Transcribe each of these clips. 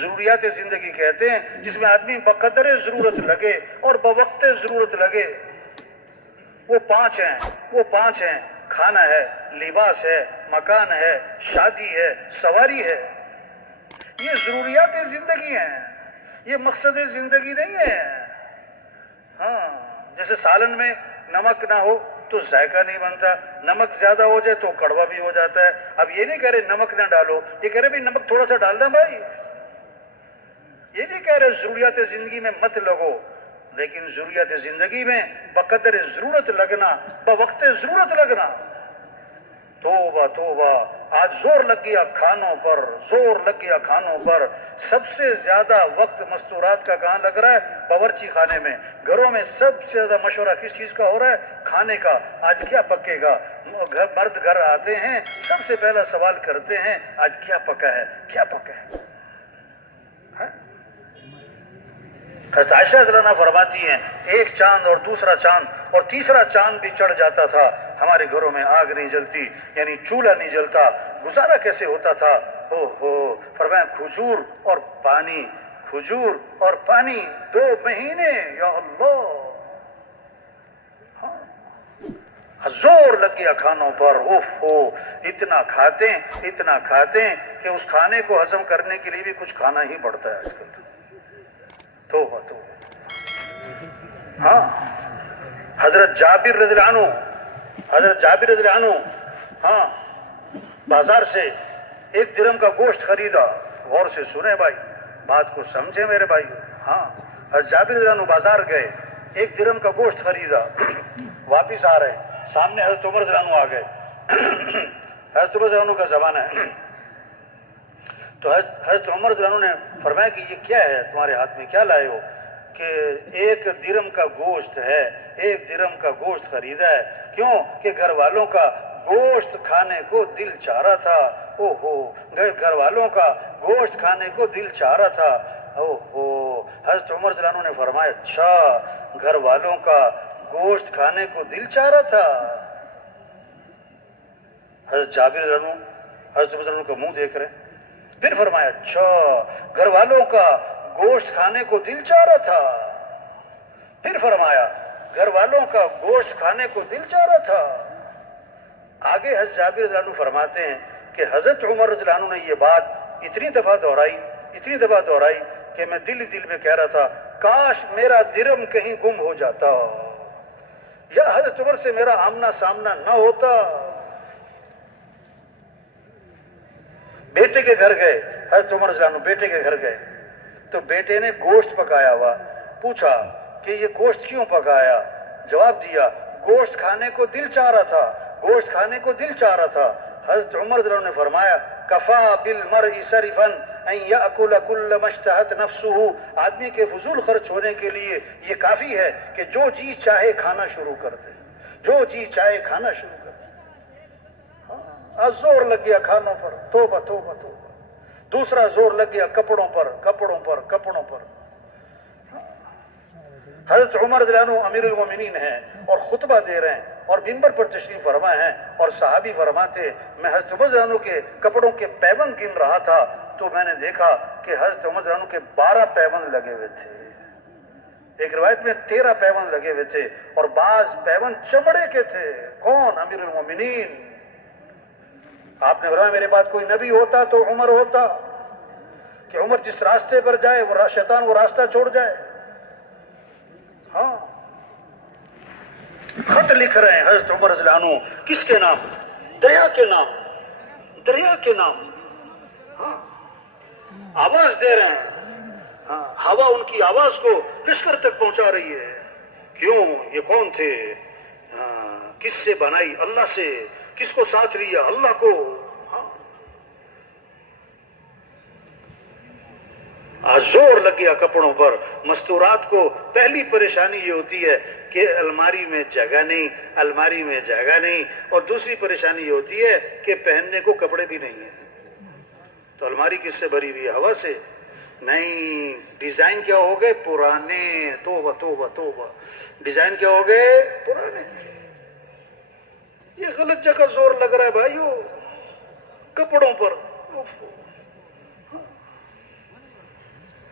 ضروریات زندگی کہتے ہیں جس میں آدمی بقدر ضرورت لگے اور بوقت ضرورت لگے. وہ پانچ ہیں: کھانا ہے، لباس ہے، مکان ہے، شادی ہے، سواری ہے. یہ ضروریات زندگی ہیں، یہ مقصد زندگی نہیں ہے. ہاں، جیسے سالن میں نمک نہ ہو تو ذائقہ نہیں بنتا، نمک زیادہ ہو جائے تو کڑوا بھی ہو جاتا ہے. اب یہ نہیں کہہ رہے نمک نہ ڈالو، یہ کہہ رہے بھائی نمک تھوڑا سا ڈال دیں بھائی. یہ نہیں کہہ رہے ضروریات زندگی میں مت لگو، لیکن ضروریات زندگی میں بقدر ضرورت لگنا، بوقت ضرورت لگنا. توبہ توبہ، آج زور لگ گیا کھانوں پر. سب سے زیادہ وقت مستورات کا کہاں لگ رہا ہے؟ باورچی خانے میں. گھروں میں سب سے زیادہ مشورہ کس چیز کا ہو رہا ہے؟ کھانے کا. آج کیا پکے گا؟ مرد گھر آتے ہیں، سب سے پہلا سوال کرتے ہیں آج کیا پکا ہے. حضرت عائشہ رضی اللہ عنہا فرماتی ہیں ایک چاند اور دوسرا چاند اور تیسرا چاند بھی چڑھ جاتا تھا، ہمارے گھروں میں آگ نہیں جلتی، یعنی چولہا نہیں جلتا. گزارا کیسے ہوتا تھا؟ فرمایا کھجور اور پانی 2 مہینے. یا اللہ، زور لگ گیا کھانوں پر. اتنا کھاتے ہیں کہ اس کھانے کو ہضم کرنے کے لیے بھی کچھ کھانا ہی پڑتا ہے آج کل. توبہ. ہاں، حضرت جابر رضی اللہ عنہ ہاں بازار سے 1 درہم کا گوشت خریدا. غور سے سنیں بھائی، بات کو سمجھے میرے بھائی. ہاں، حضرت جابر رضی اللہ عنہ بازار گئے، 1 درہم کا گوشت خریدا. واپس آ رہے، سامنے حضرت عمر رضی اللہ عنہ آ گئے. حضرت عمر رضی اللہ عنہ کا زمانہ ہے. تو حضرت عمر رضی اللہ عنہ نے فرمایا کہ یہ کیا ہے تمہارے ہاتھ میں، کیا لائے ہو؟ کہ 1 درہم کا گوشت ہے، 1 درہم کا گوشت خریدا ہے. کیوں؟ کہ گھر والوں کا گوشت کھانے کو دل چاہ رہا تھا. گھر والوں کا گوشت کھانے کو دل چاہ رہا تھا. حضرت عمر رضی اللہ عنہ نے فرمایا اچھا، گھر والوں کا گوشت کھانے کو دل چاہ رہا تھا. حضرت جابر رضی اللہ عنہ حضرت عمر رضی اللہ عنہ کا منہ دیکھ رہے ہیں. پھر فرمایا اچھا، گھر والوں کا گوشت کھانے کو دل چاہ رہا تھا. پھر فرمایا گھر والوں کا گوشت کھانے کو دل چاہ رہا تھا. آگے حضرت جابر رضی اللہ عنہ فرماتے ہیں کہ حضرت عمر رضی اللہ عنہ نے یہ بات اتنی دفعہ دہرائی کہ میں دل میں کہہ رہا تھا کاش میرا درہم کہیں گم ہو جاتا یا حضرت عمر سے میرا آمنا سامنا نہ ہوتا. بیٹے کے گھر گئے، حضرت عمر رضی اللہ عنہ بیٹے کے گھر گئے تو بیٹے نے گوشت پکایا ہوا. پوچھا کہ یہ گوشت کیوں پکایا؟ جواب دیا گوشت کھانے کو دل چاہ رہا تھا. حضرت عمر رضی اللہ عنہ نے فرمایا کفا بالمرء سرفا ان یاکل کل ما اشتهت نفسه. آدمی کے فضول خرچ ہونے کے لیے یہ کافی ہے کہ جو جی چاہے کھانا شروع کر دے. زور لگ گیا کھانوں پر. توبہ. دوسرا زور لگ گیا کپڑوں پر. حضرت عمر رضی اللہ عنہ امیر المومنین ہیں اور خطبہ دے رہے ہیں اور منبر پر تشریف فرما ہیں اور صحابی فرماتے میں حضرت عمر رضی اللہ عنہ کے کپڑوں کے پیبند گن رہا تھا تو میں نے دیکھا کہ حضرت عمر رضی اللہ عنہ کے 12 پیبند لگے ہوئے تھے. ایک روایت میں 13 پیبند لگے ہوئے تھے اور بعض پیبند چمڑے کے تھے. کون؟ امیر المومنین. آپ نے فرمایا میرے بعد کوئی نبی ہوتا تو عمر ہوتا کہ عمر جس راستے پر جائے وہ شیطان وہ راستہ چھوڑ جائے. ہاں، خط لکھ رہے ہیں حضرت عمر رضی اللہ عنہ کس کے نام؟ دریا کے نام. ہاں، آواز دے رہے ہیں. ہاں، ہوا ان کی آواز کو لشکر تک پہنچا رہی ہے. کیوں؟ یہ کون تھے؟ کس سے بنائی؟ اللہ سے. کس کو ساتھ لیا؟ اللہ کو. زور لگ گیا کپڑوں پر. مستورات کو پہلی پریشانی یہ ہوتی ہے کہ الماری میں جگہ نہیں اور دوسری پریشانی یہ ہوتی ہے کہ پہننے کو کپڑے بھی نہیں ہیں. تو الماری کس سے بھری ہوئی ہے؟ ہوا سے. نہیں، ڈیزائن کیا ہو گئے؟ پرانے. توبہ. ڈیزائن کیا ہو گئے؟ پرانے. یہ غلط جگہ زور لگ رہا ہے بھائیو، کپڑوں پر.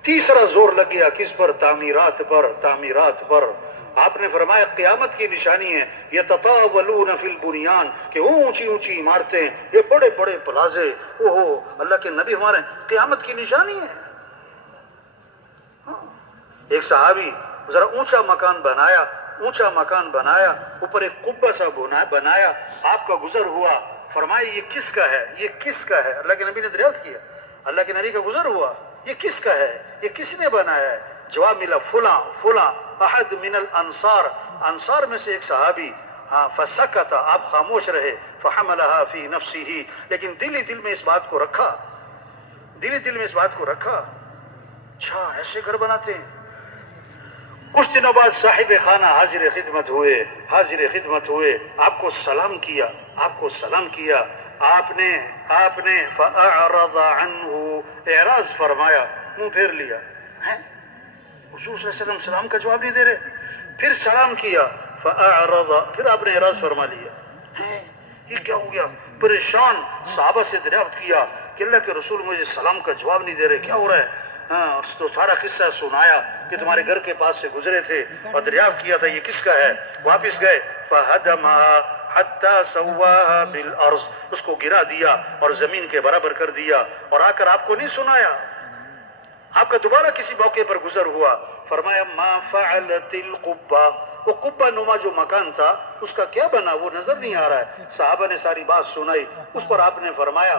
تیسرا زور لگ گیا کس پر؟ تعمیرات پر، تعمیرات پر۔ آپ نے فرمایا قیامت کی نشانی ہے یتطاولون فی البنیان، کہ اونچی اونچی عمارتیں، یہ بڑے بڑے پلازے، اوہو اللہ کے نبی ہمارے قیامت کی نشانی ہے۔ ایک صحابی ذرا اونچا مکان بنایا، اونچا مکان بنایا، اوپر ایک قبہ سا بنایا، آپ کا گزر ہوا، فرمایا یہ کس کا ہے؟ یہ کس کا ہے؟ اللہ کے نبی نے دریافت کیا، اللہ کے نبی کا گزر ہوا، یہ کس کا ہے؟ یہ کس نے بنایا ہے؟ جواب ملا فلاں فلاں احد من الانصار، انصار میں سے ایک صحابی۔ ہاں فسکت، آپ خاموش رہے، فحملها فی نفسہ، لیکن دل ہی دل میں اس بات کو رکھا، دل ہی دل میں اس بات کو رکھا، اچھا ایسے گھر بناتے ہیں۔ کچھ دنوں بعد صاحب خانہ حاضر خدمت ہوئے، حاضر خدمت ہوئے، آپ کو سلام کیا، آپ کو سلام کیا، آپ نے فأعرض عنہ، اعراض فرمایا، منہ پھیر لیا۔ حضور صلی اللہ علیہ وسلم سلام کا جواب نہیں دے رہے، پھر سلام کیا، فأعرض، پھر آپ نے اعراض فرما لیا۔ یہ کیا ہو گیا؟ پریشان صحابہ سے دریافت کیا کہ اللہ کے رسول مجھے سلام کا جواب نہیں دے رہے، کیا ہو رہا ہے؟ ہاں تو سارا قصہ سنایا کہ تمہارے گھر کے پاس سے گزرے تھے اور دریافت کیا تھا یہ کس کا ہے۔ واپس گئے، فہدمها حتی سواها بالارض، اس کو گرا دیا اور زمین کے برابر کر دیا، اور آ کر آپ کو نہیں سنایا، آپ کا دوبارہ کسی موقع پر گزر ہوا، فرمایا ما فعلت القبہ، وہ قبہ نما جو مکان تھا اس کا کیا بنا وہ نظر نہیں آ رہا ہے۔ صحابہ نے ساری بات سنائی، اس پر آپ نے فرمایا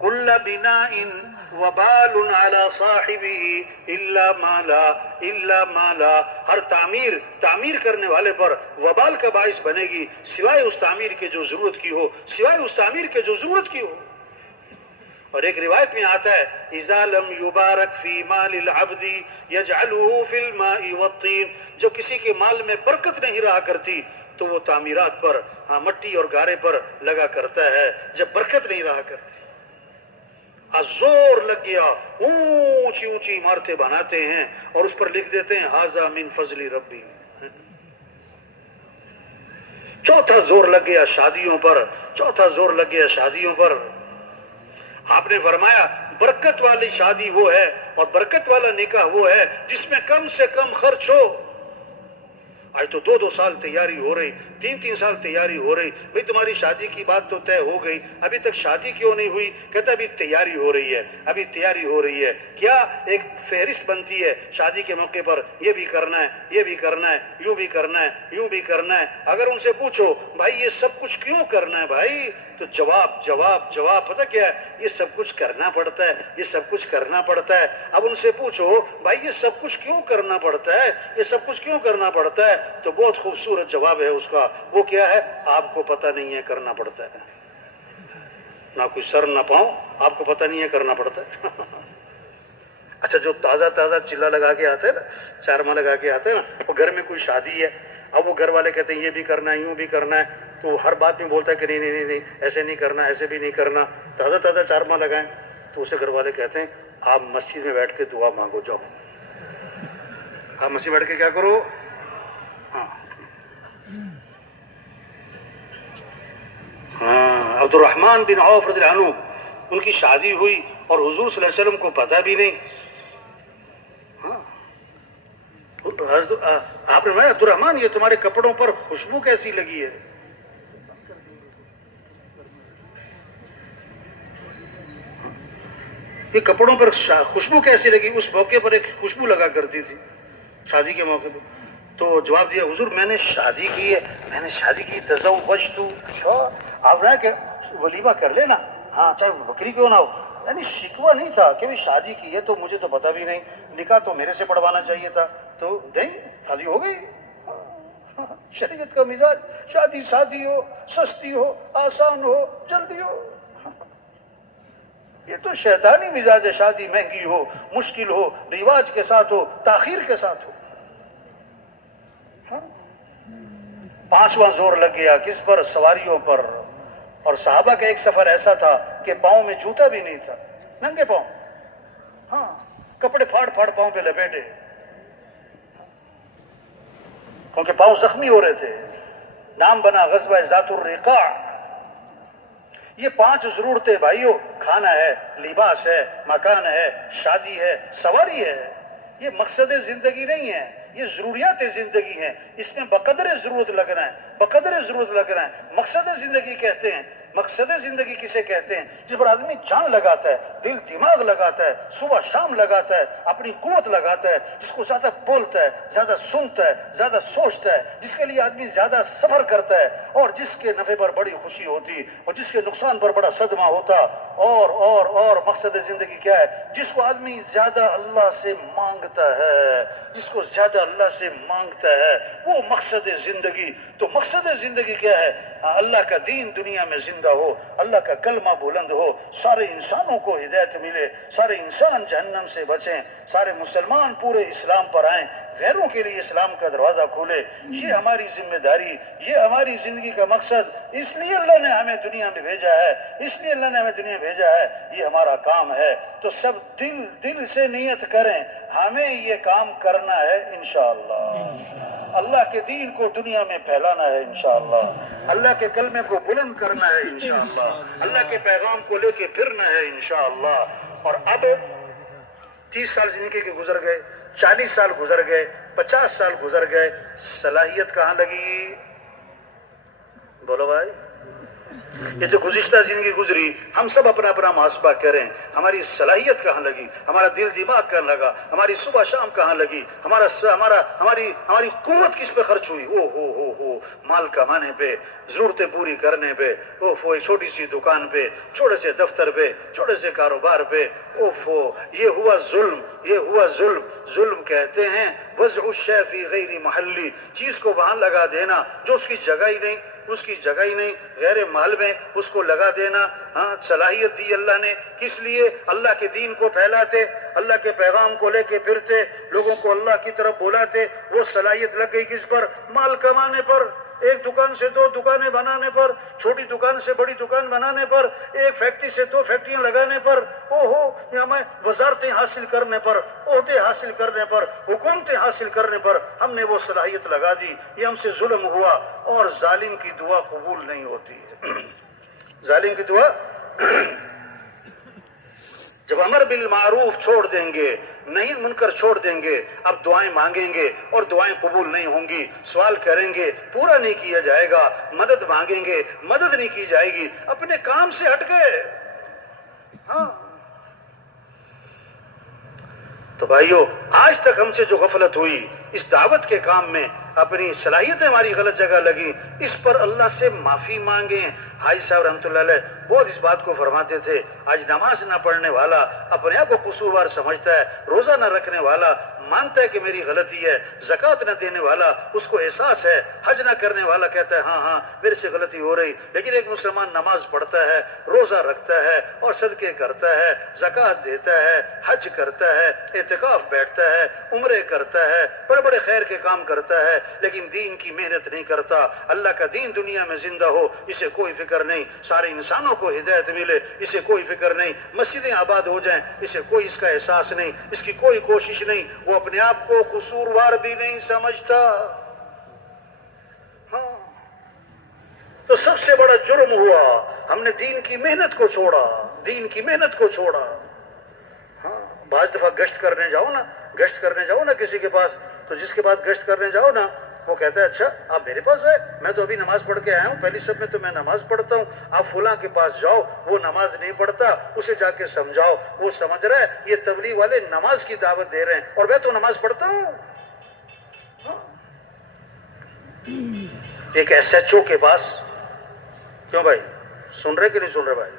کل بناء وبال على صاحبه الا ما لا، ہر تعمیر کرنے والے پر وبال کا باعث بنے گی سوائے اس تعمیر کے جو ضرورت کی ہو، سوائے اس تعمیر کے جو ضرورت کی ہو۔ اور ایک روایت میں آتا ہے اذا لم یبارک فی مال العبد یجعله فی الماء والطین، جو کسی کے مال میں برکت نہیں رہا کرتی تو وہ تعمیرات پر، ہاں مٹی اور گارے پر لگا کرتا ہے جب برکت نہیں رہا کرتی۔ زور لگ گیا، اونچی اونچی عمارتیں بناتے ہیں اور اس پر لکھ دیتے ہیں ھذا من فضل ربی۔ چوتھا زور لگ گیا شادیوں پر، چوتھا زور لگ گیا شادیوں پر۔ آپ نے فرمایا برکت والی شادی وہ ہے اور برکت والا نکاح وہ ہے جس میں کم سے کم خرچ ہو۔ آج تو 2 سال تیاری ہو رہی، 3 سال تیاری ہو رہی، بھئی تمہاری شادی کی بات تو طے ہو گئی، ابھی تک شادی کیوں نہیں ہوئی؟ کہتا ابھی تیاری ہو رہی ہے، ابھی تیاری ہو رہی ہے۔ کیا ایک فہرست بنتی ہے شادی کے موقع پر، یہ بھی کرنا ہے، یہ بھی کرنا ہے، یوں بھی کرنا ہے، یوں بھی کرنا ہے۔ اگر ان سے پوچھو بھائی یہ سب کچھ کیوں کرنا ہے بھائی، تو جواب پتہ کیا ہے؟ یہ سب کچھ کرنا پڑتا ہے، یہ سب کچھ کرنا پڑتا ہے۔ اب ان سے پوچھو بھائی یہ سب کچھ کیوں کرنا پڑتا ہے، یہ سب کچھ کیوں کرنا پڑتا ہے، تو بہت خوبصورت جواب ہے اس کا، وہ کیا ہے؟ آپ کو پتہ نہیں ہے کرنا پڑتا ہے، نہ کوئی سر نہ پاؤں، آپ کو پتہ نہیں ہے کرنا پڑتا ہے۔ اچھا جو تازہ چلا لگا کے آتا ہے نا، چارما لگا کے آتا ہے نا، وہ گھر میں کوئی شادی ہے، اب وہ گھر والے کہتے ہیں یہ بھی کرنا ہے، یوں بھی کرنا ہے، تو ہر بات میں بولتا ہے کہ نہیں ایسے نہیں کرنا، ایسے بھی نہیں کرنا، تازہ چارما لگائیں، تو اسے گھر والے کہتے ہیں آپ مسجد میں بیٹھ کے دعا مانگو، جاؤ آپ مسجد میں بیٹھ کے کیا کرو۔ ہاں عبد الرحمن بن عوف رضی اللہ عنہ، ان کی شادی ہوئی اور حضور صلی اللہ علیہ وسلم کو پتہ بھی نہیں۔ آپ نے فرمایا عبد الرحمن یہ تمہارے کپڑوں پر خوشبو کیسی لگی ہے؟ یہ کپڑوں پر خوشبو کیسی لگی؟ اس موقع پر ایک خوشبو لگا کرتی تھی شادی کے موقع پر۔ تو جواب دیا حضور میں نے شادی کی ہے، میں نے شادی کی، تزوجت۔ اچھا آپ نے کہ ولیمہ کر لینا، ہاں چاہے بکری کیوں نہ ہو، یعنی شکوہ نہیں تھا کہ شادی کی ہے تو مجھے تو پتہ بھی نہیں، نکاح تو میرے سے پڑھوانا چاہیے تھا، تو نہیں شادی ہو گئی۔ شریعت کا مزاج شادی سادی ہو، سستی ہو، آسان ہو، جلدی ہو۔ یہ تو شیطانی مزاج ہے، شادی مہنگی ہو، مشکل ہو، رواج کے ساتھ ہو، تاخیر کے ساتھ ہو۔ پانچواں زور لگ گیا کس پر؟ سواریوں پر۔ اور صحابہ کا ایک سفر ایسا تھا کہ پاؤں میں جوتا بھی نہیں تھا، ننگے پاؤں، ہاں کپڑے پھاڑ پاؤں پہ لپیٹے، کیونکہ پاؤں زخمی ہو رہے تھے۔ نام بنا غزوہ ذات الرقاع۔ یہ 5 ضرورتیں بھائیوں، کھانا ہے، لباس ہے، مکان ہے، شادی ہے، سواری ہے، یہ مقصد زندگی نہیں ہے، یہ ضروریات زندگی ہیں. اس میں بقدر ضرورت لگنا ہے، بقدر ضرورت لگنا ہے. مقصد زندگی کہتے ہیں. مقصد زندگی کسے کہتے ہیں؟ جس پر آدمی جان لگاتا ہے، دل دماغ لگاتا ہے، صبح شام لگاتا ہے، اپنی قوت لگاتا ہے، جس کو زیادہ بولتا ہے، زیادہ سنتا ہے، زیادہ سوچتا ہے، جس کے لیے آدمی زیادہ صبر کرتا ہے، اور جس کے نفع پر بڑی خوشی ہوتی اور جس کے نقصان پر بڑا صدمہ ہوتا. اور مقصد زندگی کیا ہے؟ جس کو آدمی زیادہ اللہ سے مانگتا ہے، جس کو زیادہ اللہ سے مانگتا ہے، وہ مقصد زندگی. تو مقصد زندگی کیا ہے؟ اللہ کا دین دنیا میں زندہ ہو، اللہ کا کلمہ بلند ہو، سارے انسانوں کو ہدایت ملے، سارے انسان جہنم سے بچیں، سارے مسلمان پورے اسلام پر آئیں، غیروں کے لیے اسلام کا دروازہ کھولے. یہ ہماری ذمہ داری، یہ ہماری زندگی کا مقصد. اس لیے اللہ نے ہمیں دنیا میں بھیجا ہے، اس لیے اللہ نے ہمیں دنیا میں بھیجا ہے. یہ ہمارا کام ہے. تو سب دل سے نیت کریں، ہمیں یہ کام کرنا ہے انشاءاللہ. اللہ کے دین کو دنیا میں پھیلانا ہے انشاءاللہ. اللہ کے کلمے کو بلند کرنا ہے انشاءاللہ. اللہ کے پیغام کو لے کے پھرنا ہے انشاءاللہ. اور اب 30 سال زندگی کے گزر گئے، 40 سال گزر گئے، 50 سال گزر گئے، صلاحیت کہاں لگی؟ بولو بھائی. یہ جو گزشتہ زندگی گزری، ہم سب اپنا اپنا محاسبہ کریں. ہماری صلاحیت کہاں لگی؟ ہمارا دل دماغ کہاں لگا؟ ہماری صبح شام کہاں لگی؟ ہماری قوت کس پہ خرچ ہوئی؟ ہو مال کمانے پہ، ضرورتیں پوری کرنے پہ، ایک چھوٹی سی دکان پہ، چھوٹے سے دفتر پہ، چھوٹے سے کاروبار پہ. یہ ہوا ظلم، یہ ہوا ظلم. ظلم کہتے ہیں وضع الشیء فی غیر محلی، چیز کو وہاں لگا دینا جو اس کی جگہ ہی نہیں، اس کی جگہ ہی نہیں، غیر محل میں اس کو لگا دینا. ہاں، صلاحیت دی اللہ نے کس لیے؟ اللہ کے دین کو پھیلاتے، اللہ کے پیغام کو لے کے پھرتے، لوگوں کو اللہ کی طرف بلاتے. وہ صلاحیت لگ گئی کس پر؟ مال کمانے پر. ایک دکان سے 2 دکانیں بنانے پر، چھوٹی دکان سے بڑی دکان بنانے پر، ایک فیکٹری سے 2 فیکٹریاں لگانے پر، ہمیں وزارتیں حاصل کرنے پر، عہدے حاصل کرنے پر، حکومتیں حاصل کرنے پر ہم نے وہ صلاحیت لگا دی. یہ ہم سے ظلم ہوا. اور ظالم کی دعا قبول نہیں ہوتی ہے. ظالم کی دعا جب امر بالمعروف چھوڑ دیں گے، نہیں منکر چھوڑ دیں گے، اب دعائیں مانگیں گے اور دعائیں قبول نہیں ہوں گی. سوال کریں گے، پورا نہیں کیا جائے گا. مدد مانگیں گے، مدد نہیں کی جائے گی. اپنے کام سے ہٹ گئے. ہاں تو بھائیو، آج تک ہم سے جو غفلت ہوئی اس دعوت کے کام میں، اپنی صلاحیتیں ہماری غلط جگہ لگی، اس پر اللہ سے معافی مانگیں. حاجی صاحب رحمۃ اللہ علیہ بہت اس بات کو فرماتے تھے. آج نماز نہ پڑھنے والا اپنے آپ کو قصوروار سمجھتا ہے، روزہ نہ رکھنے والا مانتا ہے کہ میری غلطی ہے، زکوٰۃ نہ دینے والا اس کو احساس ہے، حج نہ کرنے والا کہتا ہے ہاں میرے سے غلطی ہو رہی. لیکن ایک مسلمان نماز پڑھتا ہے، روزہ رکھتا ہے اور صدقے کرتا ہے، زکوٰۃ دیتا ہے، حج کرتا ہے، اعتکاف بیٹھتا ہے، عمرے کرتا ہے، بڑے بڑے خیر کے کام کرتا ہے، لیکن دین کی محنت نہیں کرتا. اللہ کا دین دنیا میں زندہ ہو، اسے کوئی فکر نہیں. سارے انسانوں کو ہدایت ملے، اسے کوئی فکر نہیں. مسجدیں آباد ہو جائیں، اسے کوئی اس کا احساس نہیں، اس کی کوئی کوشش نہیں. وہ اپنے آپ کو قصوروار بھی نہیں سمجھتا. ہاں تو سب سے بڑا جرم ہوا ہم نے دین کی محنت کو چھوڑا، دین کی محنت کو چھوڑا. ہاں بعض دفعہ گشت کرنے جاؤ نا کسی کے پاس، تو جس کے پاس گشت کرنے جاؤ نا وہ کہتا ہے اچھا آپ میرے پاس ہے، میں تو ابھی نماز پڑھ کے آیا ہوں، پہلی سب میں تو میں نماز پڑھتا ہوں. آپ فلاں کے پاس جاؤ، وہ نماز نہیں پڑھتا، اسے جا کے سمجھاؤ. وہ سمجھ رہا ہے یہ تبلیغ والے نماز کی دعوت دے رہے ہیں اور میں تو نماز پڑھتا ہوں. ایک ایس ایچ او کے پاس، کیوں بھائی سن رہے کہ نہیں سن رہے؟ بھائی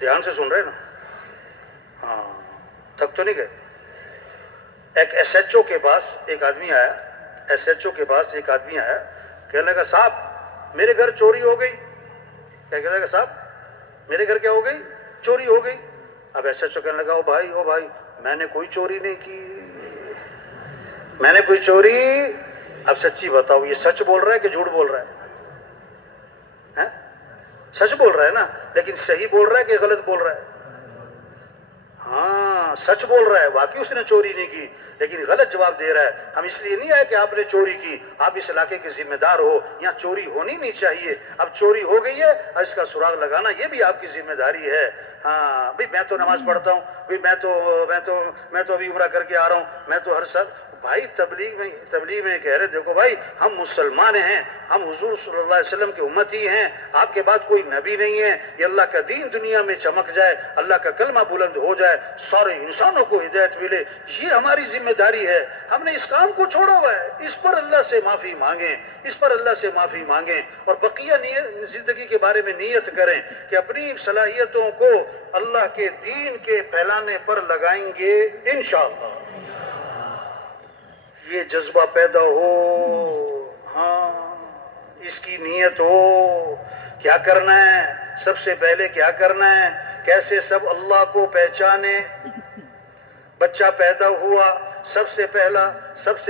دھیان سے سن رہے نا؟ ہاں تھک تو نہیں گئے؟ ایک ایس ایچ او کے پاس ایک آدمی آیا، کہنے لگا صاحب میرے گھر چوری ہو گئی. کیا کہنے لگا؟ صاحب میرے گھر کیا ہو گئی؟ چوری ہو گئی. اب ایس ایچ او کہنے لگا او بھائی میں نے کوئی چوری نہیں کی، میں نے کوئی چوری. اب سچی بتاؤ یہ سچ بول رہا ہے کہ جھوٹ بول رہا ہے؟ سچ بول رہا ہے نا، لیکن صحیح بول رہا ہے کہ غلط بول رہا ہے؟ ہاں سچ بول رہا ہے، واقعی اس نے چوری نہیں کی، لیکن غلط جواب دے رہا ہے۔ ہم اس لیے نہیں آئے کہ آپ نے چوری کی، آپ اس علاقے کے ذمہ دار ہو، یہاں چوری ہونی نہیں چاہیے، اب چوری ہو گئی ہے اور اس کا سراغ لگانا یہ بھی آپ کی ذمہ داری ہے۔ ہاں بھئی میں تو نماز پڑھتا ہوں، بھئی میں تو ابھی عمرہ کر کے آ رہا ہوں، میں تو ہر سال بھائی تبلیغ میں کہہ رہے دیکھو بھائی ہم مسلمان ہیں، ہم حضور صلی اللہ علیہ وسلم کے امتی ہیں، آپ کے بعد کوئی نبی نہیں ہے، یہ اللہ کا دین دنیا میں چمک جائے، اللہ کا کلمہ بلند ہو جائے، سارے انسانوں کو ہدایت ملے، یہ ہماری ذمہ داری ہے۔ ہم نے اس کام کو چھوڑا ہوا ہے، اس پر اللہ سے معافی مانگیں، اس پر اللہ سے معافی مانگیں، اور بقیہ زندگی کے بارے میں نیت کریں کہ اپنی صلاحیتوں کو اللہ کے دین کے پھیلانے پر لگائیں گے انشاءاللہ۔ یہ جذبہ پیدا ہو، ہاں اس کی نیت ہو۔ کیا کرنا ہے؟ سب سے پہلے کیا کرنا ہے؟ کیسے سب اللہ کو پہچانے؟ بچہ پیدا ہوا، سب سے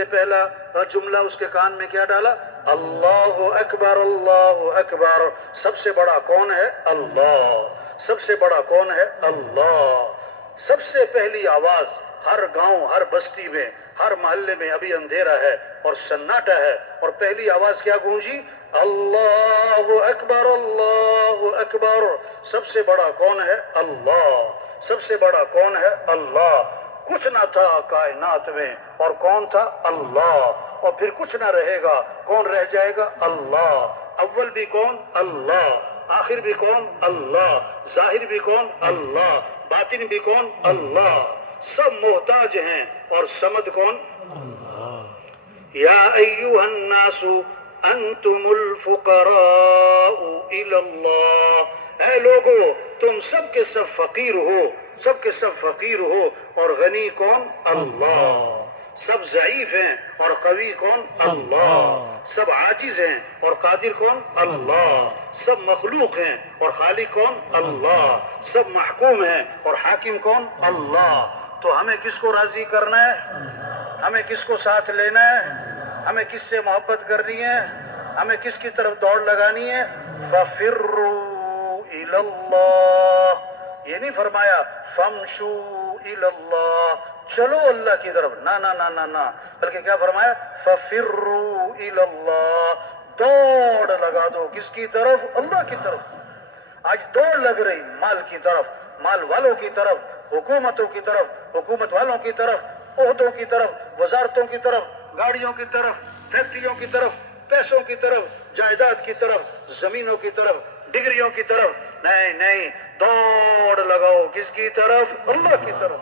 پہلا جملہ اس کے کان میں کیا ڈالا؟ اللہ اکبر اللہ اکبر۔ سب سے بڑا کون ہے؟ اللہ۔ سب سے بڑا کون ہے؟ اللہ۔ سب سے پہلی آواز ہر گاؤں، ہر بستی میں، ہر محلے میں ابھی اندھیرا ہے اور سناٹا ہے، اور پہلی آواز کیا گونجی؟ اللہ اکبر اللہ اکبر۔ سب سے بڑا کون ہے؟ اللہ۔ سب سے بڑا کون ہے؟ اللہ۔ کچھ نہ تھا کائنات میں، اور کون تھا؟ اللہ۔ اور پھر کچھ نہ رہے گا، کون رہ جائے گا؟ اللہ۔ اول بھی کون؟ اللہ۔ آخر بھی کون؟ اللہ۔ ظاہر بھی کون؟ اللہ۔ باطن بھی کون؟ اللہ۔ سب محتاج ہیں، اور سمد کون؟ یا ایھا الناس انتم الفقراء الی اللہ۔ اے لوگو تم سب کے سب فقیر ہو، سب کے سب فقیر ہو، اور غنی کون؟ اللہ۔ سب ضعیف ہیں اور قوی کون؟ اللہ۔ سب عاجز ہیں اور قادر کون؟ اللہ۔ سب مخلوق ہیں اور خالق کون؟ اللہ۔ سب محکوم ہیں اور حاکم کون؟ اللہ۔ تو ہمیں کس کو راضی کرنا ہے؟ ہمیں کس کو ساتھ لینا ہے؟ ہمیں کس سے محبت کرنی ہے؟ ہمیں کس کی طرف دوڑ لگانی ہے؟ فَفِرُّوا إِلَى اللَّهِ۔ یہ نہیں فرمایا فَامْشُوا إِلَى اللَّهِ، چلو اللہ کی طرف، نہ، بلکہ کیا فرمایا؟ فَفِرُّوا إِلَى اللَّهِ، دوڑ لگا دو کس کی طرف؟ اللہ کی طرف۔ آج دوڑ لگ رہی مال کی طرف، مال والوں کی طرف، حکومتوں کی طرف، حکومت والوں کی طرف، عہدوں کی طرف، وزارتوں کی طرف، گاڑیوں کی طرف، فیکٹریوں کی طرف، پیسوں کی طرف، جائیداد کی طرف، زمینوں کی طرف، ڈگریوں کی طرف۔ نہیں، دوڑ لگاؤ کس کی طرف؟ اللہ کی طرف۔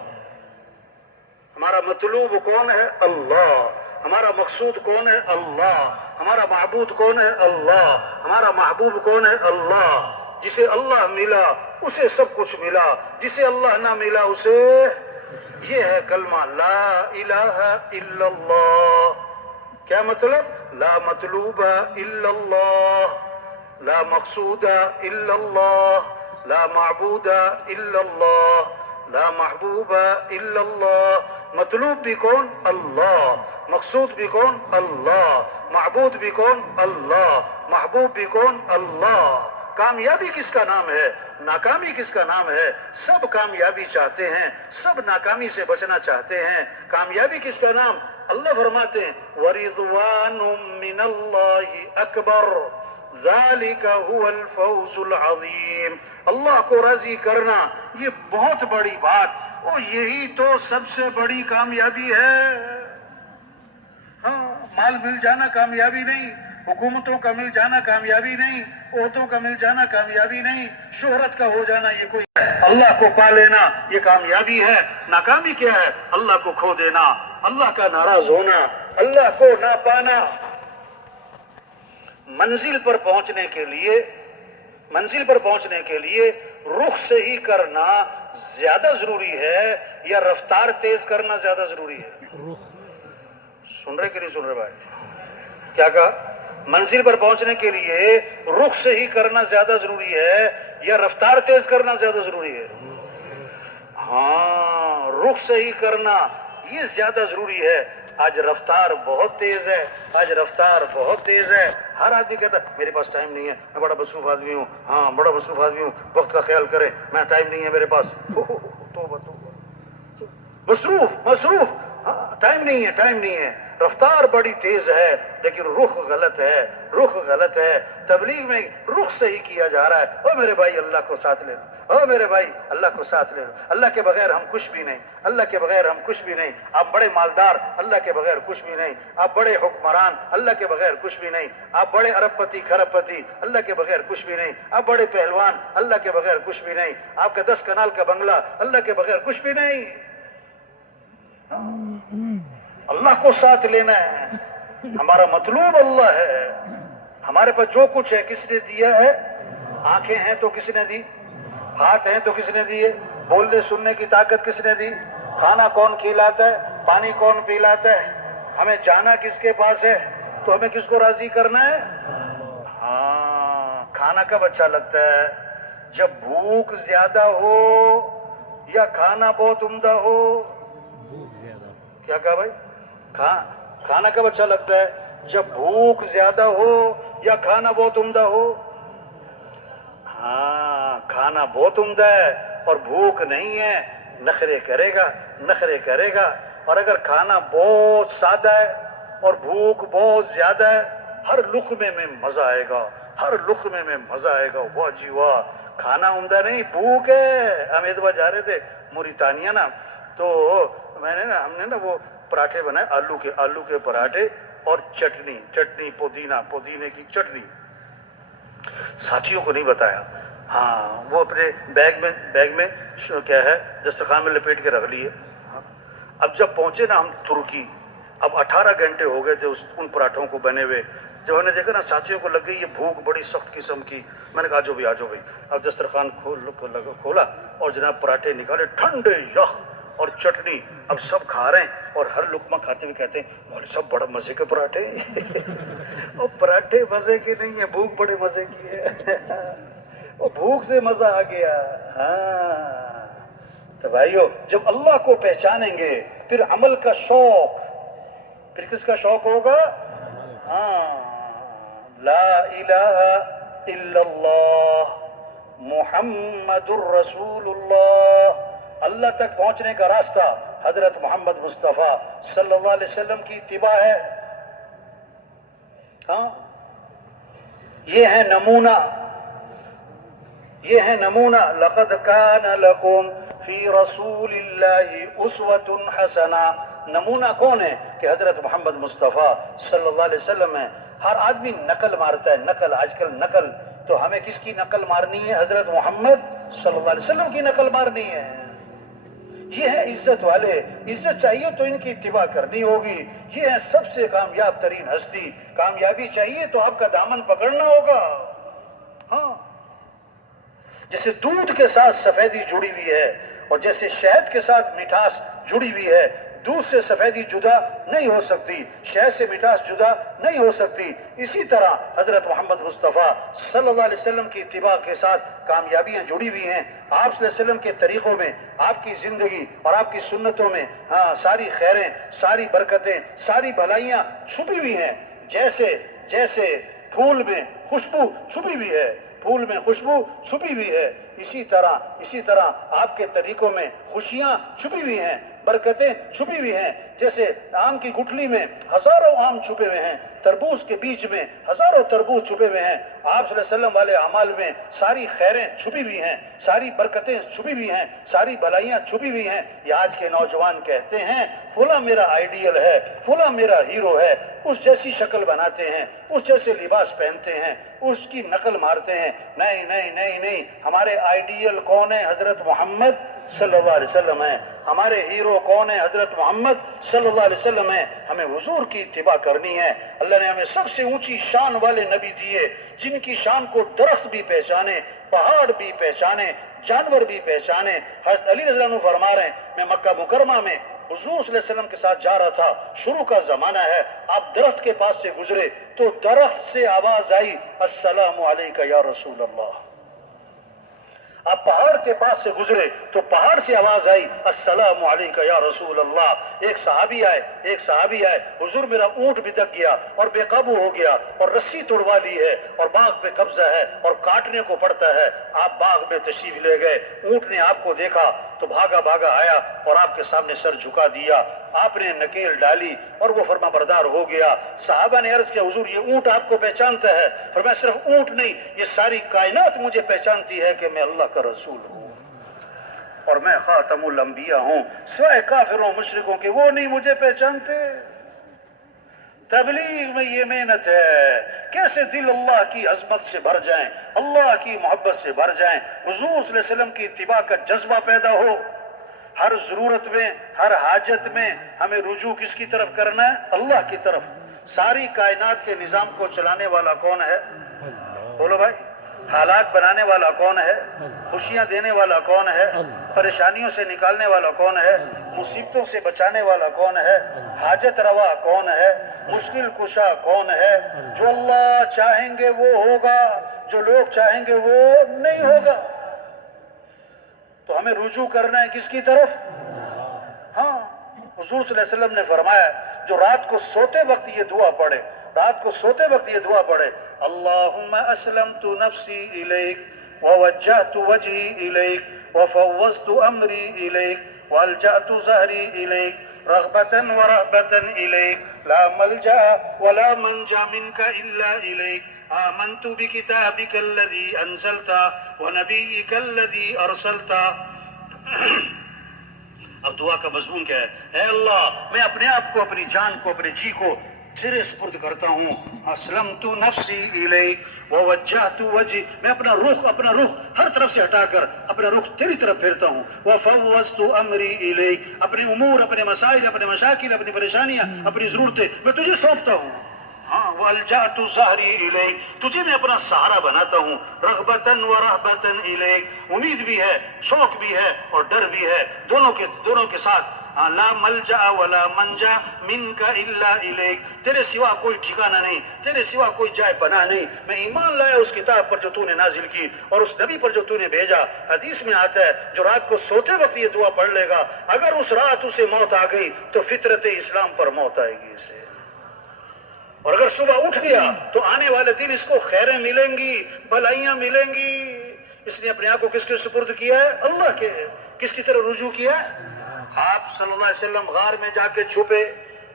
ہمارا مطلوب کون ہے؟ اللہ۔ ہمارا مقصود کون ہے؟ اللہ۔ ہمارا معبود کون ہے؟ اللہ۔ ہمارا محبوب کون ہے؟ اللہ۔ جسے اللہ ملا اسے سب کچھ ملا، جسے اللہ نہ ملا اسے، یہ ہے کلمہ لا الہ الا اللہ۔ کیا مطلب؟ لا مطلوب الا اللہ، لا مقصود الا اللہ، لا معبود الا اللہ، لا محبوب الا اللہ۔ مطلوب بھی کون؟ اللہ۔ مقصود بھی کون؟ اللہ۔ معبود بھی کون؟ اللہ۔ محبوب بھی کون؟ اللہ۔ کامیابی کس کا نام ہے؟ ناکامی کس کا نام ہے؟ سب کامیابی چاہتے ہیں، سب ناکامی سے بچنا چاہتے ہیں۔ کامیابی کس کا نام؟ اللہ فرماتے ہیں وَرِضْوَانٌ مِّنَ اللَّهِ أَكْبَرُ ذَلِكَ هُوَ الْفَوْزُ الْعَظِيمُ۔ اللہ کو راضی کرنا یہ بہت بڑی بات، اور یہی تو سب سے بڑی کامیابی ہے۔ ہاں، مال مل جانا کامیابی نہیں، حکومتوں کا مل جانا کامیابی نہیں، عہدوں کا مل جانا کامیابی نہیں، شہرت کا ہو جانا یہ کوئی ہے؟ اللہ کو پا لینا یہ کامیابی ہے۔ ناکامی کیا ہے؟ اللہ کو کھو دینا، اللہ کا ناراض ہونا، اللہ کو نہ پانا۔ منزل پر پہنچنے کے لیے رخ صحیح کرنا زیادہ ضروری ہے یا رفتار تیز کرنا زیادہ ضروری ہے؟ سن رہے کہ نہیں سن رہے بھائی؟ کیا کہا؟ منزل پر پہنچنے کے لیے رخ صحیح کرنا زیادہ ضروری ہے یا رفتار تیز کرنا زیادہ ضروری ہے؟ ہاں، رخ صحیح کرنا یہ زیادہ ضروری ہے۔ آج رفتار بہت تیز ہے، ہر آدمی کہتا ہے میرے پاس ٹائم نہیں ہے، میں بڑا مصروف آدمی ہوں، وقت کا خیال کرے، میں ٹائم نہیں ہے میرے پاس۔ توبہ، مصروف مصروف. ٹائم نہیں ہے، ٹائم نہیں ہے. رفتار بڑی تیز ہے لیکن رخ غلط ہے، رخ غلط ہے. تبلیغ میں رخ صحیح کیا جا رہا ہے. او میرے بھائی اللہ کو ساتھ لے لو، او میرے بھائی اللہ کو ساتھ لے لو. اللہ کے بغیر ہم کچھ بھی نہیں، اللہ کے بغیر ہم کچھ بھی نہیں. آپ بڑے مالدار، اللہ کے بغیر کچھ بھی نہیں. آپ بڑے حکمران، اللہ کے بغیر کچھ بھی نہیں. آپ بڑے ارب پتی کھرب پتی، اللہ کے بغیر کچھ بھی نہیں. آپ بڑے پہلوان، اللہ کے بغیر کچھ بھی نہیں. آپ کا 10 کنال کا بنگلہ، اللہ کے بغیر کچھ بھی نہیں. اللہ کو ساتھ لینا ہے. ہمارا مطلوب اللہ ہے. ہمارے پاس جو کچھ ہے کس نے دیا ہے؟ آنکھیں ہیں تو کس نے دی؟ ہاتھ ہیں تو کس نے دیے؟ بولنے سننے کی طاقت کس نے دی؟ کھانا کون کھلاتا ہے؟ پانی کون پلاتا ہے؟ ہمیں جانا کس کے پاس ہے؟ تو ہمیں کس کو راضی کرنا ہے؟ ہاں. کھانا کب اچھا لگتا ہے؟ جب بھوک زیادہ ہو یا کھانا بہت عمدہ ہو؟ کیا کہا بھائی؟ کھانا کب اچھا لگتا ہے؟ جب بھوک زیادہ ہو یا کھانا بہت عمدہ ہو؟ ہاں. کھانا بہت عمدہ ہے اور بھوک نہیں ہے، نخرے کرے گا، نخرے کرے گا. اور اگر کھانا بہت سادہ ہے اور بھوک بہت زیادہ ہے، ہر لقمے میں مزہ آئے گا، ہر لقمے میں مزہ آئے گا. واہ جی واہ. کھانا عمدہ نہیں، بھوک ہے. ہم ایک بار جا رہے تھے موریتانیہ نا، تو ہم نے نا وہ پراٹھے بنائے، آلو کے پراٹھے اور چٹنی پودینے کی چٹنی. ساتھیوں کو نہیں بتایا. ہاں وہ اپنے بیگ میں کیا ہے دسترخوان میں لپیٹ کے رکھ لیے. اب جب پہنچے نا ہم ترکی، اب 18 گھنٹے ہو گئے تھے ان پراٹھوں کو بنے ہوئے. جب ہم نے دیکھا نا ساتھیوں کو لگ گئی یہ بھوک بڑی سخت قسم کی. میں نے کہا آ جاؤ بھائی. اب دسترخوان کھولا اور جناب پراٹھے نکالے ٹھنڈے یخ اور چٹنی. اب سب کھا رہے ہیں اور ہر لقمہ کھاتے ہوئے کہتے ہیں مولوی صاحب بڑا مزے کے پراٹھے. اور پراٹھے مزے کے نہیں ہیں، بھوک بڑے مزے کی ہے. اور بھوک سے مزہ آ گیا. ہاں تو بھائیو، جب اللہ کو پہچانیں گے پھر عمل کا شوق، پھر کس کا شوق ہوگا؟ ہاں. لا الہ الا اللہ محمد الرسول اللہ. اللہ تک پہنچنے کا راستہ حضرت محمد مصطفیٰ صلی اللہ علیہ وسلم کی اتباع ہے. ہاں یہ ہے نمونہ، یہ ہے نمونہ. لقد کان لکم فی رسول اللہ اسوۃ حسنہ. نمونہ کون ہے؟ کہ حضرت محمد مصطفیٰ صلی اللہ علیہ وسلم ہے. ہر آدمی نقل مارتا ہے، نقل. آج کل نقل، تو ہمیں کس کی نقل مارنی ہے؟ حضرت محمد صلی اللہ علیہ وسلم کی نقل مارنی ہے. یہ ہے عزت والے. عزت چاہیے تو ان کی اتباع کرنی ہوگی. یہ ہے سب سے کامیاب ترین ہستی. کامیابی چاہیے تو آپ کا دامن پکڑنا ہوگا. ہاں جیسے دودھ کے ساتھ سفیدی جڑی ہوئی ہے اور جیسے شہد کے ساتھ مٹھاس جڑی ہوئی ہے، دودھ سے سفیدی جدا نہیں ہو سکتی، شہد سے مٹھاس جدا نہیں ہو سکتی. اسی طرح حضرت محمد مصطفیٰ صلی اللہ علیہ وسلم کی اتباع کے ساتھ کامیابیاں جڑی ہوئی ہیں. آپ صلی اللہ علیہ وسلم کے طریقوں میں، آپ کی زندگی اور آپ کی سنتوں میں ہاں ساری خیریں، ساری برکتیں، ساری بھلائیاں چھپی ہوئی ہیں. جیسے پھول میں خوشبو چھپی ہوئی ہے، پھول میں خوشبو چھپی ہوئی ہے، اسی طرح آپ کے طریقوں میں خوشیاں چھپی ہوئی ہیں، برکتیں چھپی ہوئی ہیں. جیسے آم کی گٹھلی میں ہزاروں آم چھپے ہوئے ہیں، تربوز کے بیچ میں ہزاروں تربوز چھپے ہوئے ہیں. آپ صلی اللہ علیہ وسلم والے اعمال میں ساری خیریں چھپی ہوئی ہیں، ساری برکتیں چھپی ہوئی ہیں، ساری بھلائیاں چھپی ہوئی ہیں. یہ آج کے نوجوان کہتے ہیں فلاں میرا آئیڈیل ہے، فلاں میرا ہیرو ہے. اس جیسی شکل بناتے ہیں، اس جیسے لباس پہنتے ہیں، اس کی نقل مارتے ہیں. نہیں نہیں نہیں نہیں، ہمارے آئیڈیل کون ہے؟ حضرت محمد صلی اللہ علیہ وسلم ہے. ہمارے ہیرو کون ہے؟ حضرت محمد صلی اللہ علیہ وسلم ہے. ہمیں حضور کی اتباع کرنی ہے. اللہ نے ہمیں سب سے اونچی شان والے نبی دیے، جن کی شان کو درخت بھی پہچانے، پہاڑ بھی پہچانے، جانور بھی پہچانے. حضرت علی رضی اللہ عنہ فرما رہے ہیں میں مکہ مکرمہ میں حضور صلی اللہ علیہ وسلم کے ساتھ جا رہا تھا. شروع کا زمانہ ہے، آپ درخت کے پاس سے گزرے تو درخت سے آواز آئی السلام علیکہ یا رسول اللہ. آپ پہاڑ کے پاس سے گزرے تو پہاڑ سے آواز آئی السلام علیکہ یا رسول اللہ. ایک صحابی آئے حضور میرا اونٹ بھٹک گیا اور بے قابو ہو گیا اور رسی توڑوا لی ہے اور باغ پہ قبضہ ہے اور کاٹنے کو پڑتا ہے. آپ باغ میں تشریف لے گئے، اونٹ نے آپ کو دیکھا تو بھاگا بھاگا آیا اور آپ کے سامنے سر جھکا دیا، آپ نے نکیل ڈالی اور وہ فرما بردار ہو گیا۔ صحابہ نے عرض کیا حضور یہ اونٹ آپ کو پہچانتا ہے؟ فرمایا صرف اونٹ نہیں، یہ ساری کائنات مجھے پہچانتی ہے کہ میں اللہ کا رسول ہوں اور میں خاتم الانبیاء ہوں، سوائے کافروں مشرکوں کے وہ نہیں مجھے پہچانتے۔ تبلیغ میں یہ محنت ہے، کیسے دل اللہ کی عظمت سے بھر جائیں، اللہ کی محبت سے بھر جائیں، حضور صلی اللہ علیہ وسلم کی اتباع کا جذبہ پیدا ہو۔ ہر ضرورت میں، ہر حاجت میں ہمیں رجوع کس کی طرف کرنا ہے؟ اللہ کی طرف۔ ساری کائنات کے نظام کو چلانے والا کون ہے؟ بولو بھائی، حالات بنانے والا کون ہے؟ خوشیاں دینے والا کون ہے؟ پریشانیوں سے نکالنے والا کون ہے؟ مصیبتوں سے بچانے والا کون ہے؟ حاجت روا کون ہے؟ مشکل کشا کون ہے؟ جو اللہ چاہیں گے وہ ہوگا، جو لوگ چاہیں گے وہ نہیں ہوگا۔ تو ہمیں رجوع کرنا ہے کس کی طرف؟ ہاں، حضور صلی اللہ علیہ وسلم نے فرمایا جو رات کو سوتے وقت یہ دعا پڑھے، رات کو سوتے وقت یہ دعا پڑھے، اللہم اسلمت نفسی الیک ووجہت وجہی الیک وفوضت امری الیک والجأت ظہری الیک رغبتا ورہبتا الیک لا ملجأ ولا منجا منک الا الیک آمنت بکتابک الذی انزلت ونبیک الذی ارسلت۔ اب دعا کا مضمون کیا ہے؟ اے اللہ میں اپنے آپ کو، اپنی جان کو، اپنے جی کو تیرے سپرد کرتا ہوں، اسلمت نفسی الیک ووجہت وجہی، میں اپنا رخ ہر طرف سے ہٹا کر اپنا رخ تیری طرف پھیرتا ہوں، وفوضت امری الیک، اپنے امور، اپنے مسائل، اپنے مشاکل، اپنی پریشانیاں، اپنی ضرورتیں میں تجھے سونپتا ہوں۔ ہاں، والجأت ظہری الیک، تجھے میں اپنا سہارا بناتا ہوں، رغبتا ورہبتا الیک، امید بھی ہے، شوق بھی ہے اور ڈر بھی ہے، دونوں کے ساتھ۔ لا ملجأ ولا منجا منک الا الیک، تیرے سوا کوئی ٹھکانہ نہیں، تیرے سوا کوئی جائے پناہ نہیں۔ میں ایمان لایا اس کتاب پر جو تو نے نازل کی اور اس نبی پر جو تو نے بھیجا۔ حدیث میں آتا ہے جو رات کو سوتے وقت یہ دعا پڑھ لے گا، اگر اس رات اسے موت آ گئی تو فطرت اسلام پر موت آئے گی اسے، اور اگر صبح اٹھ گیا تو آنے والے دن اس کو خیریں ملیں گی، بھلائیاں ملیں گی۔ اس نے اپنے آپ کو کس کے سپرد کیا ہے؟ اللہ کے۔ کس کی طرف رجوع کیا ہے؟ آپ صلی اللہ علیہ وسلم غار میں جا کے چھپے،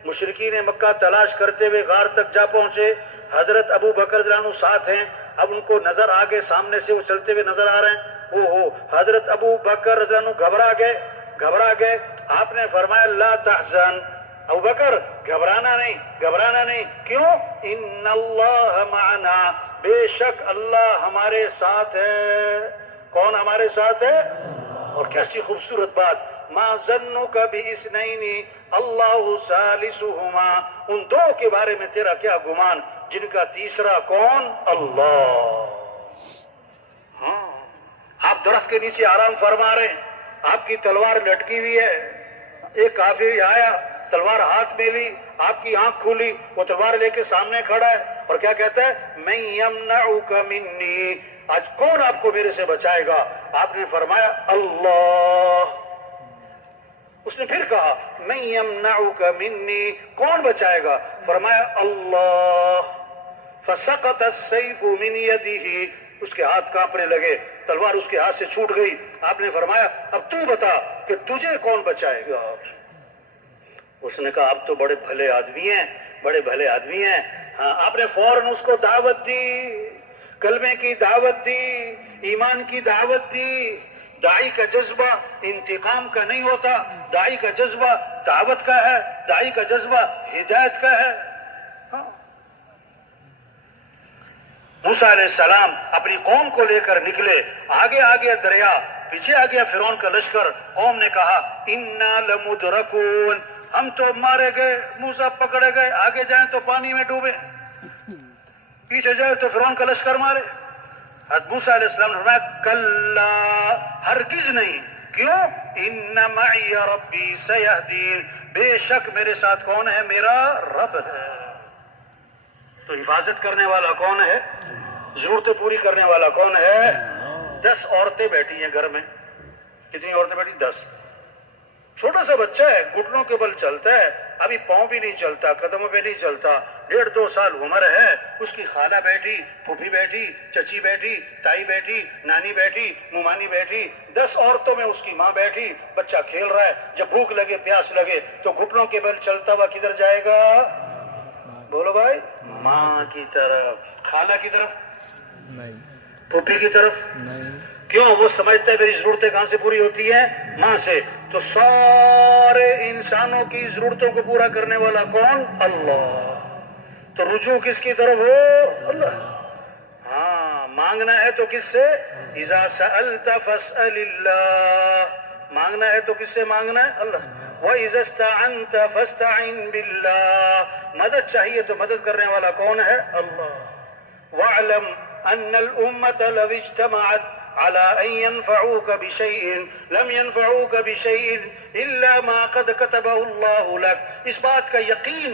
مشرکین مکہ تلاش کرتے ہوئے غار تک جا پہنچے، حضرت ابو بکر رضی اللہ عنہ ساتھ ہیں، اب ان کو نظر آگے، سامنے سے وہ چلتے ہوئے نظر آ رہے ہیں، حضرت ابو بکر رضی اللہ عنہ گھبرا گئے۔ آپ نے فرمایا لا تحزن، ابو بکر گھبرانا نہیں، کیوں؟ ان اللہ معنا، بے شک اللہ ہمارے ساتھ ہے۔ کون ہمارے ساتھ ہے؟ اور کیسی خوبصورت بات، ما ظنک باثنین اللہ ثالثہما، ان دو کے بارے میں تیرا کیا گمان جن کا تیسرا کون؟ اللہ۔ ہاں، آپ درخت کے نیچے آرام فرما رہے ہیں، آپ کی تلوار لٹکی ہوئی ہے، ایک کافر آیا، تلوار ہاتھ میں لی، آپ کی آنکھ کھلی، وہ تلوار لے کے سامنے کھڑا ہے اور کیا کہتا ہے؟ من یمنعک منی، آج کون آپ کو میرے سے بچائے گا؟ آپ نے فرمایا اللہ۔ اس نے پھر کہا من یمنعک منی، کون بچائے گا؟ فرمایا اللہ۔ فسقط السیف من یدہ، اس کے ہاتھ کانپنے لگے، تلوار اس کے ہاتھ سے چھوٹ گئی۔ آپ نے فرمایا اب تو بتا کہ تجھے کون بچائے گا؟ اس نے کہا اب تو بڑے بھلے آدمی ہیں۔ ہاں، آپ نے فوراً اس کو دعوت دی، کلمے کی دعوت دی، ایمان کی دعوت دی۔ داعی کا جذبہ انتقام کا نہیں ہوتا، داعی کا جذبہ دعوت کا ہے، داعی کا جذبہ ہدایت کا ہے۔ موسیٰ علیہ السلام اپنی قوم کو لے کر نکلے، آگے دریا، پیچھے آ گیا فرعون کا لشکر۔ قوم نے کہا انا لمدرکون، ہم تو مارے گئے، موسیٰ پکڑے گئے، آگے جائیں تو پانی میں ڈوبے، پیچھے جائے تو فرعون کا لشکر مارے۔ حضرت موسیٰ علیہ السلام نے فرمایا کلا، ہرگز نہیں، کیوں؟ ان معی ربی سیہدین، بے شک میرے ساتھ کون ہے؟ میرا رب ہے۔ تو حفاظت کرنے والا کون ہے؟ ضرورتیں پوری کرنے والا کون ہے؟ 10 عورتیں بیٹھی ہیں گھر میں۔ کتنی عورتیں بیٹھی؟ 10۔ چھوٹا سا بچہ ہے، گھٹنوں کے بل چلتا ہے، ابھی پاؤں بھی نہیں چلتا، قدموں پہ نہیں چلتا، 1.5-2 سال عمر ہے، اس کی خالہ بیٹھی، پھوپھی بیٹھی، چچی بیٹھی، تائی بیٹھی، نانی بیٹھی، ممانی بیٹھی، 10 عورتوں میں اس کی ماں بیٹھی، بچہ کھیل رہا ہے، جب بھوک لگے پیاس لگے تو گھٹنوں کے بل چلتا ہوا کدھر جائے گا؟ بولو بھائی، ماں کی طرف، خالہ کی طرف نہیں، پھوپھی کی طرف نہیں، کیوں؟ وہ سمجھتا ہے میری ضرورتیں کہاں سے پوری ہوتی ہیں؟ ماں سے۔ تو سارے انسانوں کی ضرورتوں کو پورا کرنے والا کون؟ اللہ۔ تو رجوع کس کی طرف ہو؟ اللہ۔ ہاں، مانگنا ہے تو کس سے؟ اذا سألت فاسأل اللہ، مانگنا ہے تو کس سے مانگنا ہے؟ اللہ۔ وَإِذَا اسْتَعَنْتَ فَاسْتَعِنْ بِاللَّهِ، مدد چاہیے تو مدد کرنے والا کون ہے؟ اللہ۔ وَاعْلَمْ أَنَّ الْأُمَّةَ لَوِ اجْتَمَعَتْ عَلَىٰ أَن يَنفَعُوكَ بِشَيْءٍ لَمْ يَنفَعُوكَ بِشَيْءٍ إِلَّا مَا قَدْ كَتَبَهُ اللَّهُ لَكَ، اس بات کا یقین